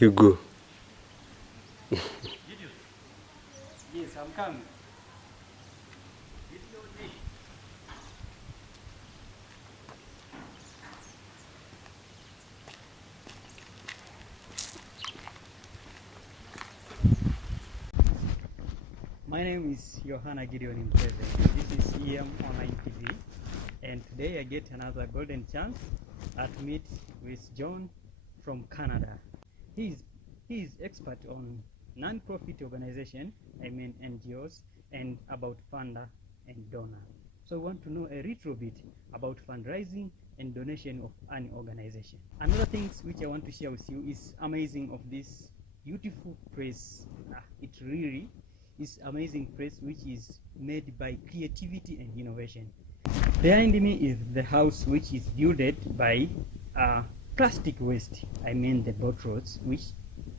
You go. Yes, I'm coming. My name is Yohana in Njombe. This is EM Online TV, and today I get another golden chance to meet with John from Canada. He is expert on non-profit organization, NGOs, and about funder and donor. So I want to know a little bit about fundraising and donation of an organization. Another things which I want to share with you is amazing of this beautiful press. It really is amazing press which is made by creativity and innovation. Behind me is the house which is built by plastic waste, the bottles which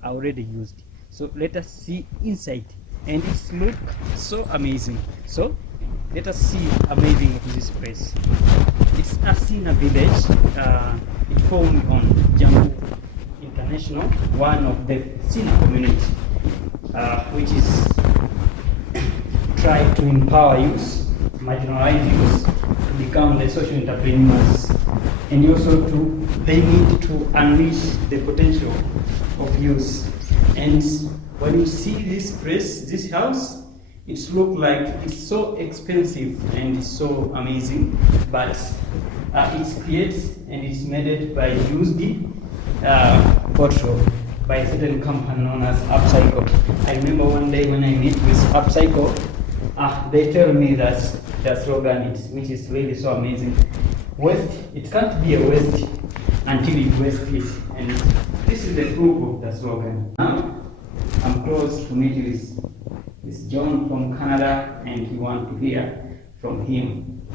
are already used. So let us see inside, and it looks so amazing. So let us see amazing of this place. It's a SINA village. It formed on Njombe International, one of the SINA community, which is try to empower youth, marginalized youth, to become the social entrepreneurs, and also they need to unleash the potential of youth. And when you see this place, this house, it looks like it's so expensive and it's so amazing, but it's created and it's made by used bottle by a certain company known as Upcycle. I remember one day when I met with Upcycle, they tell me that their slogan which is really so amazing. Waste, it can't be a waste until you waste it. And this is the proof of the slogan. Now, I'm close to meet with John from Canada, and we want to hear from him.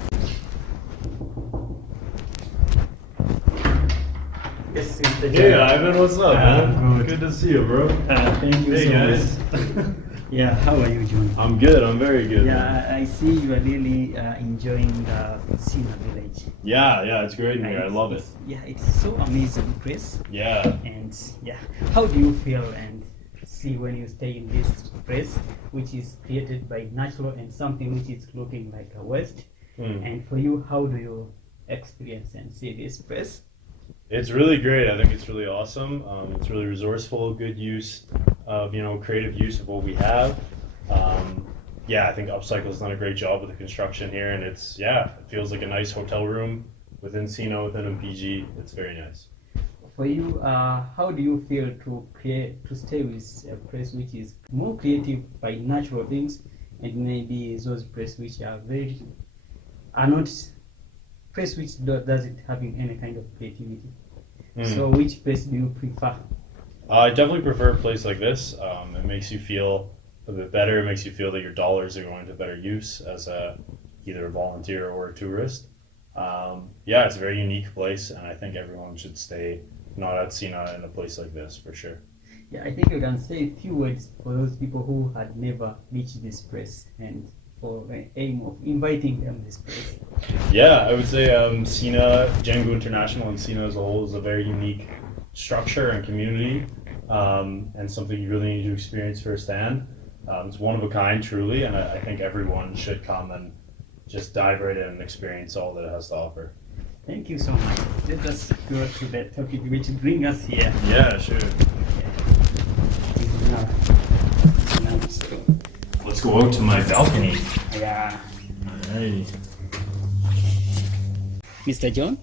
Yes, Mr. John. Hey, Ivan, what's up, man? Good to see you, bro. Thank you Hey, so guys. much. Yeah, how are you, John? I'm good. I'm very good. Yeah, Man. I see you are really enjoying the SINA village. Yeah, it's great in here. I love it. Yeah, it's so amazing place. Yeah. And yeah, how do you feel and see when you stay in this place, which is created by natural and something which is looking like a waste? And for you, how do you experience and see this place? It's really great. I think it's really awesome. It's really resourceful, good use of, creative use of what we have. I think Upcycle's done a great job with the construction here, and it feels like a nice hotel room within SINA, within MPG. It's very nice. For you, how do you feel to stay with a place which is more creative by natural things, and maybe those places which are not place which doesn't having any kind of creativity? So which place do you prefer? I definitely prefer a place like this. It makes you feel a bit better. It makes you feel that your dollars are going to better use as either a volunteer or a tourist. It's a very unique place, and I think everyone should stay not at SINA in a place like this for sure. Yeah, I think you can say a few words for those people who had never reached this place, and for the aim of inviting them this place. Yeah, I would say SINA, Njombe International, and SINA as a whole is a very unique structure and community, and something you really need to experience firsthand. It's one of a kind, truly, and I think everyone should come and just dive right in and experience all that it has to offer. Thank you so much. Let us go to the topic which brings us here. Yeah, sure. Let's go out to my balcony. Yeah. Hey. Mr. John,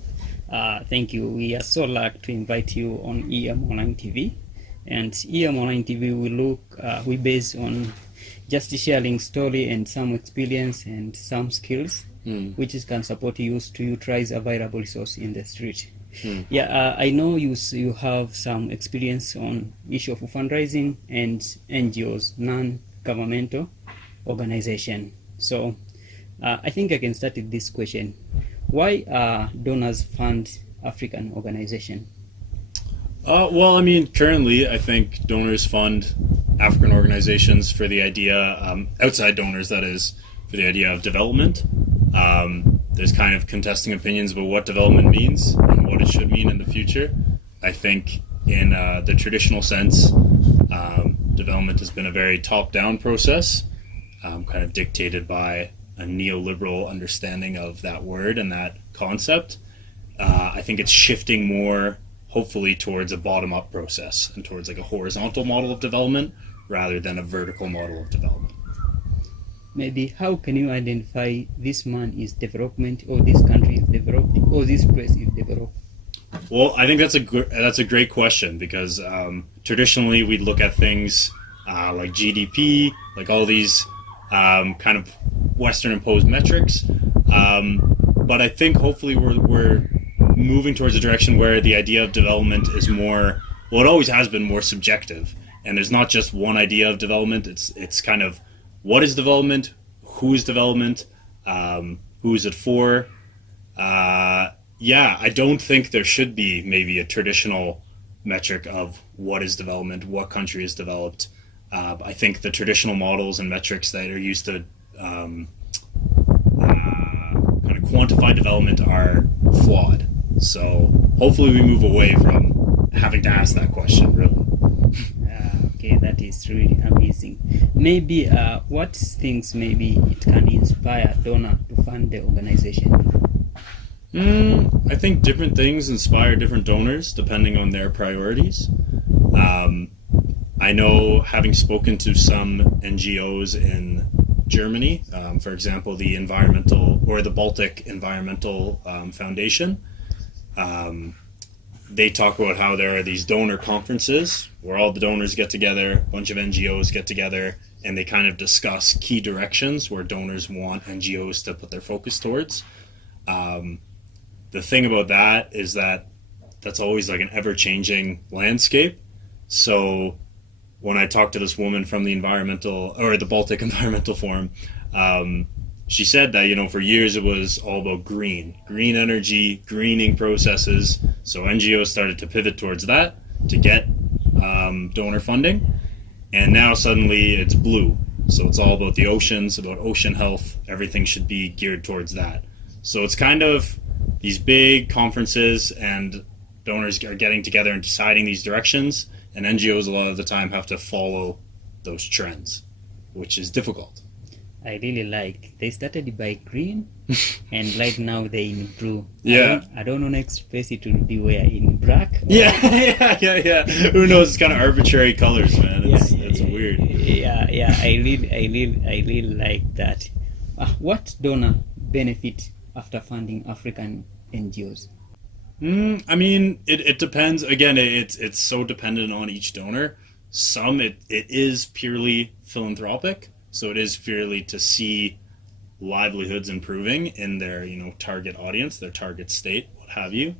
thank you. We are so lucky to invite you on EM Online TV. And EM Online TV we base on just sharing story and some experience and some skills which can support you to utilize available resource in the street. I know you have some experience on issue of fundraising and NGOs, non-governmental organization. So I think I can start with this question. Why donors fund African organization? Currently, I think donors fund African organizations for the idea, outside donors, that is, for the idea of development. There's kind of contesting opinions about what development means and what it should mean in the future. I think in the traditional sense, development has been a very top-down process, kind of dictated by a neoliberal understanding of that word and that concept. I think it's shifting more, hopefully, towards a bottom-up process and towards like a horizontal model of development rather than a vertical model of development. Maybe how can you identify this man is development, or this country is developed, or this place is developed? Well, I think that's a great question, because traditionally we'd look at things like GDP, like all these kind of Western imposed metrics. But I think hopefully we're moving towards a direction where the idea of development is more, well, it always has been more subjective, and there's not just one idea of development. It's kind of, what is development, who is development, who is it for? I don't think there should be maybe a traditional metric of what is development, what country is developed. I think the traditional models and metrics that are used to kind of quantify development are flawed. So hopefully we move away from having to ask that question, really. Okay, that is really amazing. Maybe what things maybe it can inspire donor to fund the organization? I think different things inspire different donors depending on their priorities. I know, having spoken to some NGOs in Germany, for example, the Baltic Environmental Foundation, they talk about how there are these donor conferences where all the donors get together, a bunch of NGOs get together, and they kind of discuss key directions where donors want NGOs to put their focus towards. The thing about that is that that's always like an ever-changing landscape. So when I talked to this woman from the Baltic Environmental Forum, she said that, for years it was all about green energy, greening processes. So NGOs started to pivot towards that to get donor funding. And now suddenly it's blue. So it's all about the oceans, about ocean health. Everything should be geared towards that. So it's kind of these big conferences, and donors are getting together and deciding these directions. And NGOs a lot of the time have to follow those trends, which is difficult. I really like. They started by green, and right now they're in blue. Yeah. I don't know next place it will be where in black. Yeah. Who knows? It's kind of arbitrary colors, man. It's weird. Yeah. I really like that. What donor benefit after funding African NGOs? I mean, it depends. Again, it's so dependent on each donor. Some it is purely philanthropic. So it is purely to see livelihoods improving in their, target audience, their target state, what have you.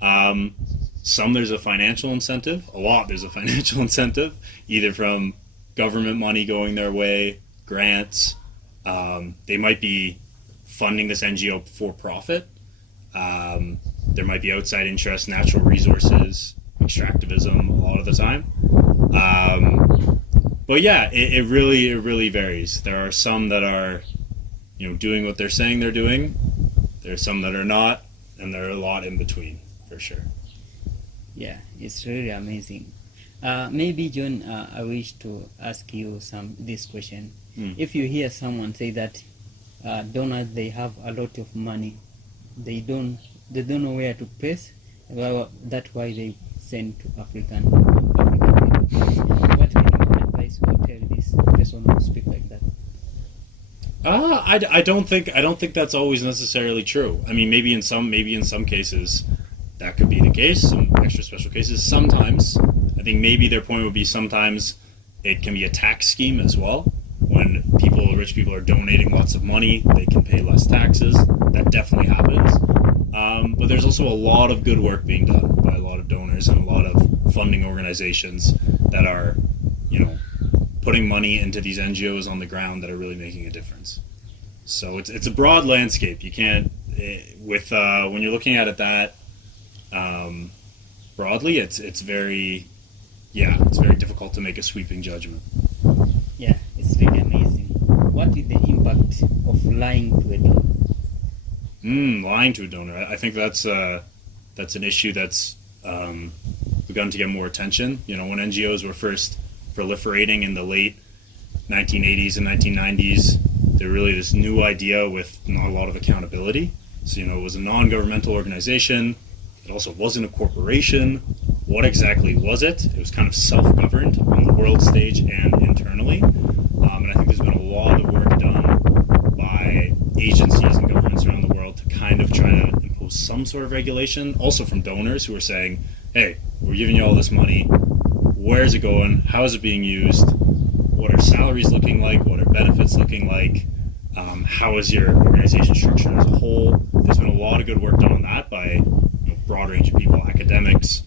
Some there's a financial incentive. A lot there's a financial incentive, either from government money going their way, grants. They might be funding this NGO for profit. There might be outside interests, natural resources, extractivism a lot of the time. But yeah, it really varies. There are some that are, doing what they're saying they're doing. There's some that are not, and there are a lot in between, for sure. Yeah, it's really amazing. Maybe, John, I wish to ask you this question. If you hear someone say that donors, they have a lot of money, they don't know where to place, well, that's why they send to African people. What can you advise or tell this person who speak like that? I don't think that's always necessarily true. I mean, maybe in some cases that could be the case. Some extra special cases. Sometimes I think maybe their point would be sometimes it can be a tax scheme as well. When rich people are donating lots of money, they can pay less taxes. That definitely happens. But there's also a lot of good work being done by a lot of donors and a lot of funding organizations that are, putting money into these NGOs on the ground that are really making a difference. So it's a broad landscape. You can't, when you're looking at it that broadly, it's very difficult to make a sweeping judgment. Yeah, it's really amazing. What is the impact of lying to a donor? Lying to a donor. I think that's an issue that's begun to get more attention. You know, when NGOs were first proliferating in the late 1980s and 1990s, they were really this new idea with not a lot of accountability. So, you know, it was a non-governmental organization. It also wasn't a corporation. What exactly was it? It was kind of self-governed on the world stage and internally. And I think there's been a lot of work done by agencies and governments around the world to kind of try to impose some sort of regulation, also from donors who are saying, hey, we're giving you all this money. Where's it going? How is it being used? What are salaries looking like? What are benefits looking like? How is your organization structured as a whole? There's been a lot of good work done on that by a broad range of people, academics.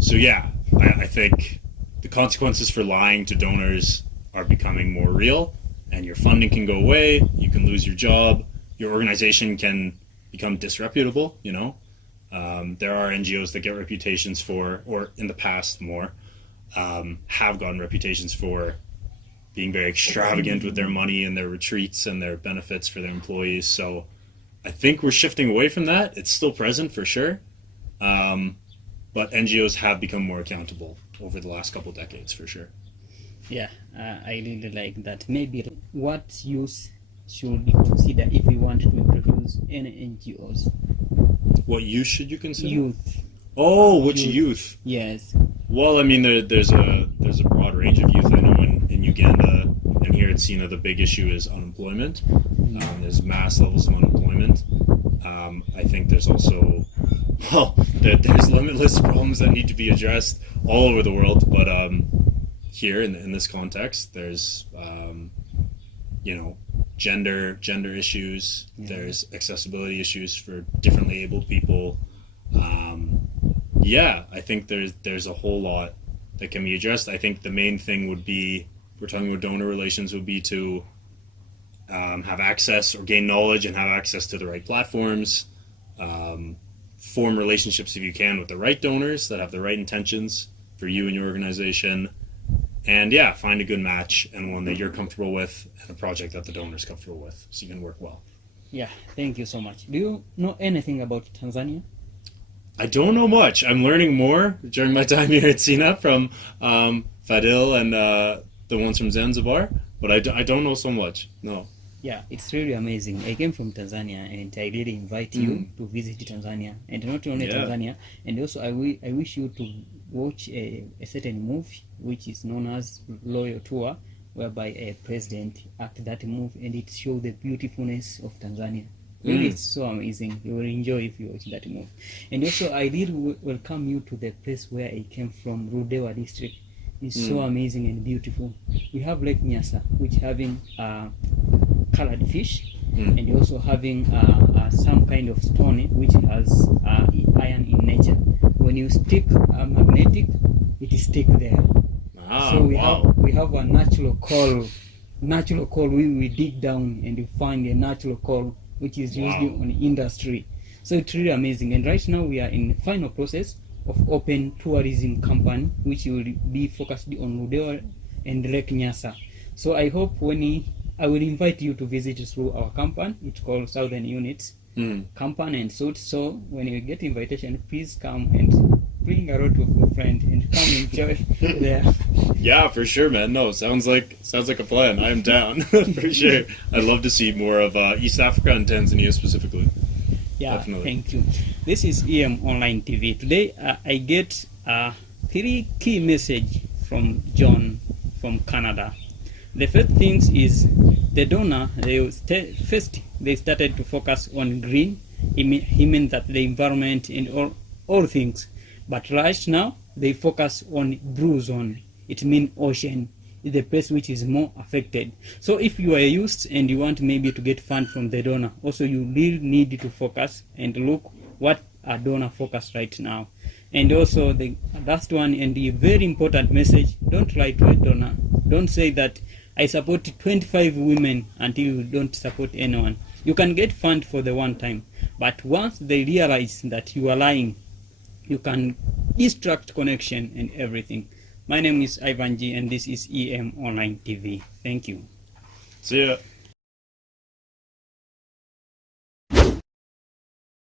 So yeah, I think the consequences for lying to donors are becoming more real, and your funding can go away, you can lose your job, your organization can become disreputable, you know. There are NGOs that get reputations for, or in the past more, have gotten reputations for being very extravagant with their money and their retreats and their benefits for their employees. So I think we're shifting away from that. It's still present for sure. But NGOs have become more accountable over the last couple of decades for sure. Yeah, I really like that. Maybe what use should we consider if we want to introduce any NGOs? What use should you consider? Youth. Oh, which youth? Yes. Well, I mean, there's a broad range of youth. I know in Uganda and here at SINA, the big issue is unemployment. There's mass levels of unemployment. I think there's also, well, there's limitless problems that need to be addressed all over the world. But here in this context, there's, you know, gender issues. Yeah. There's accessibility issues for differently abled people. Yeah, I think there's a whole lot that can be addressed. I think the main thing would be, we're talking about donor relations, would be to have access or gain knowledge and have access to the right platforms, form relationships if you can with the right donors that have the right intentions for you and your organization, and yeah, find a good match and one that you're comfortable with and a project that the donor's comfortable with so you can work well. Yeah, thank you so much. Do you know anything about Tanzania? I don't know much. I'm learning more during my time here at SINA from Fadil and the ones from Zanzibar, but I don't know so much, no. Yeah, it's really amazing. I came from Tanzania and I really invite you to visit Tanzania. And not only Tanzania, and also I wish you to watch a certain movie which is known as Royal Tour, whereby a president acted that movie and it shows the beautifulness of Tanzania. Really, it's so amazing. You will enjoy if you watch that movie. And also, I really welcome you to the place where I came from, Rudewa district. It's so amazing and beautiful. We have Lake Nyasa, which having colored fish, and also having some kind of stone which has iron in nature. When you stick magnetic, it is stick there. So we have a natural coal. We dig down and you find a natural coal which is used on industry. So it's really amazing. And right now we are in the final process of open tourism company, which will be focused on Rudewa and Lake Nyasa. So I hope I will invite you to visit through our company. It's called Southern Units Company and Suit. So when you get invitation, please come and bring a lot of your friends and come enjoy there. Yeah, for sure, man. No, sounds like a plan. I'm down for sure. I'd love to see more of East Africa and Tanzania specifically. Yeah, definitely. Thank you. This is EM Online TV. Today I get 3 key message from John from Canada. The first thing is the donor. They started to focus on green. He meant that the environment and all things. But right now they focus on blue zone. It means ocean is the place which is more affected. So if you are a youth and you want maybe to get fund from the donor, also you really need to focus and look what a donor focus right now. And also the last one and the very important message, don't lie to a donor. Don't say that I support 25 women until you don't support anyone. You can get fund for the one time, but once they realize that you are lying, you can distract connection and everything. My name is Ivan G and this is EM Online TV. Thank you. See ya.